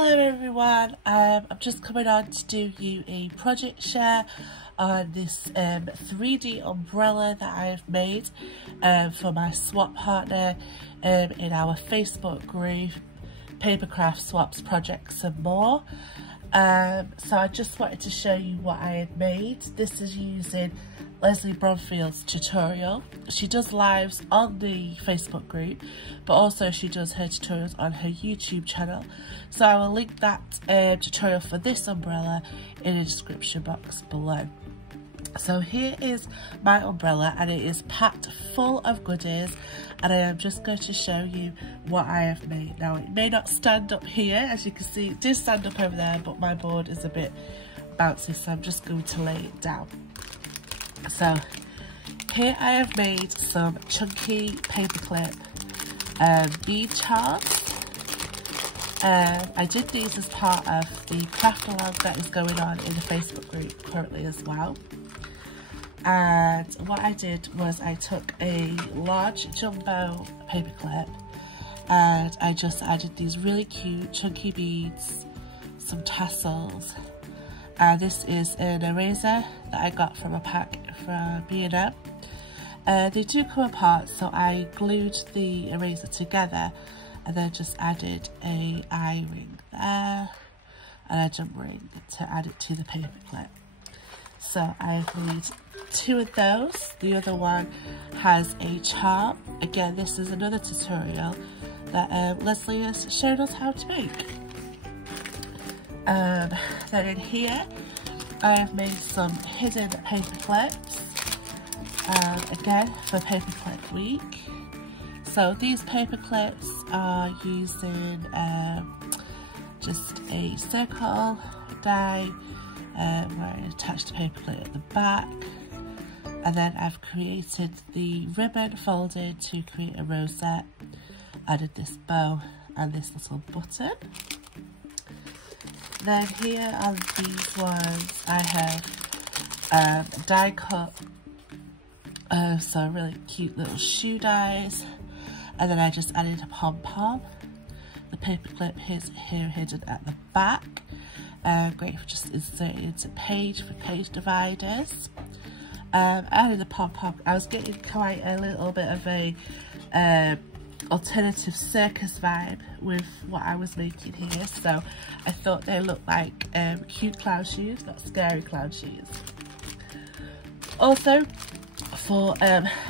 Hello everyone, I'm just coming on to do you a project share on this 3D umbrella that I've made for my swap partner in our Facebook group, Papercrafts, Swaps, Projects and More. So I just wanted to show you what I had made. This is using Lesley tutorial. She does lives on the Facebook group, but also she does her tutorials on her YouTube channel. So I will link that tutorial for this umbrella in the description box below. So here is my umbrella and it is packed full of goodies, and I am just going to show you what I have made. Now it may not stand up here, as you can see it did stand up over there, but my board is a bit bouncy, so I'm just going to lay it down. So here I have made some chunky paperclip bead charms. I did these as part of the craft along that is going on in the Facebook group currently as well. And what I did was I took a large jumbo paperclip and I just added these really cute chunky beads, some tassels. This is an eraser that I got from a pack from B&M. They do come apart, so I glued the eraser together and then just added a eye ring there and a jump ring to add it to the paperclip. So I've made 2 of those. The other one has a charm. Again, this is another tutorial that Lesley has shown us how to make. Then in here I have made some hidden paper clips, again for Paperclip Week. So these paper clips are using just a circle die where I attached a paper clip at the back, and then I've created the ribbon folded to create a rosette, added this bow and this little button. Then here on these ones I have die cut some really cute little shoe dies, and then I just added a pom-pom. The paperclip is here hidden at the back, great for just inserting into page for page dividers. I added a pom-pom. I was getting quite a little bit of a alternative circus vibe with what I was making here, so I thought they looked like cute clown shoes, not scary clown shoes. Also for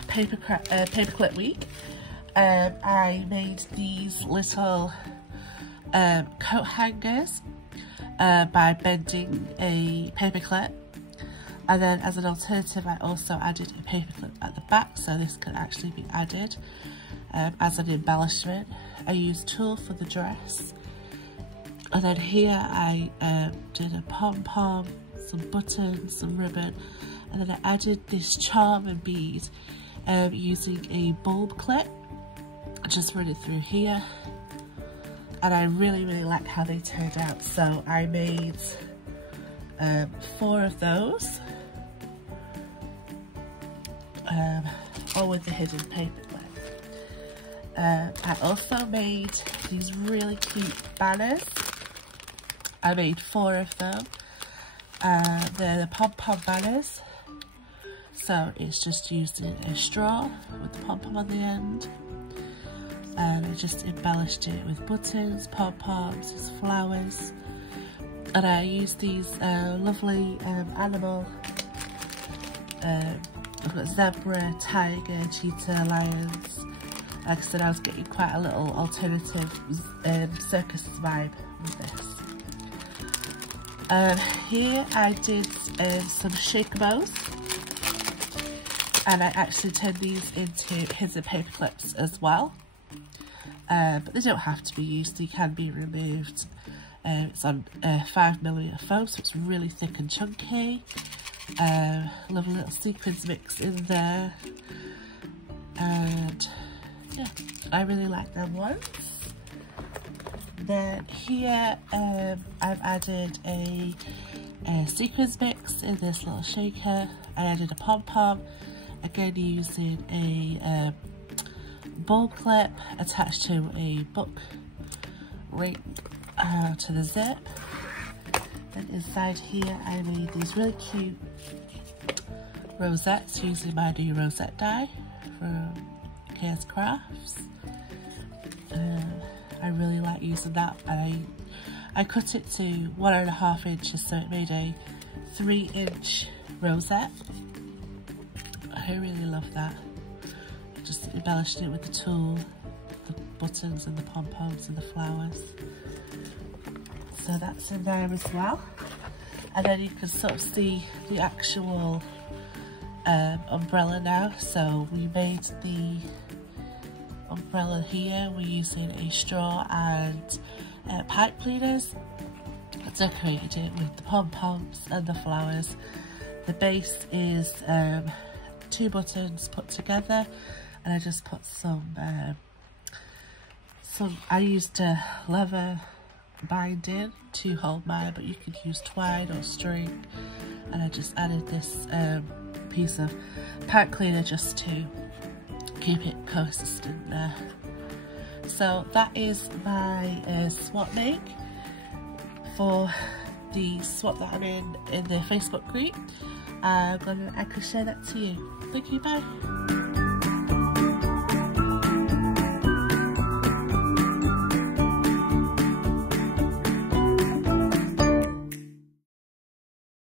Paperclip Week, I made these little coat hangers by bending a paperclip, and then as an alternative I also added a paperclip at the back, so this can actually be added as an embellishment. I used tulle for the dress, and then here I did a pom-pom, some buttons, some ribbon, and then I added this charm and bead using a bulb clip. I just run it through here, and I really like how they turned out. So I made 4 of those, all with the hidden paper. I also made these really cute banners. I made 4 of them. They're the pom-pom banners. So it's just using a straw with the pom-pom on the end. And I just embellished it with buttons, pom-poms, flowers. And I used these lovely animal. I've got zebra, tiger, cheetah, lions. Like I said, I was getting quite a little alternative circus vibe with this. Here I did some shaker bows, and I actually turned these into hidden paper clips as well. But they don't have to be used, they can be removed. It's on 5mm foam, so it's really thick and chunky. Lovely little sequins mix in there, and yeah, I really like them ones. Then here I've added a sequins mix in this little shaker. I added a pom-pom, again using a bulb clip attached to a book ring to the zip. And inside here I made these really cute rosettes using my new rosette die from Papercrafts. I really like using that, and I cut it to 1.5 inches, so it made a 3-inch rosette. I really love that. Just embellished it with the tulle, the buttons and the pom-poms and the flowers. So that's in there as well. And then you can sort of see the actual umbrella now. So we made the umbrella here. We're using a straw and pipe cleaners. I decorated it with the pom-poms and the flowers. The base is 2 buttons put together, and I just put some I used a leather binding to hold mine, but you could use twine or string, and I just added this piece of pipe cleaner just to keep it consistent there. So that is my swap make for the swap that I'm in the Facebook group. I can share that to you. Thank you, bye.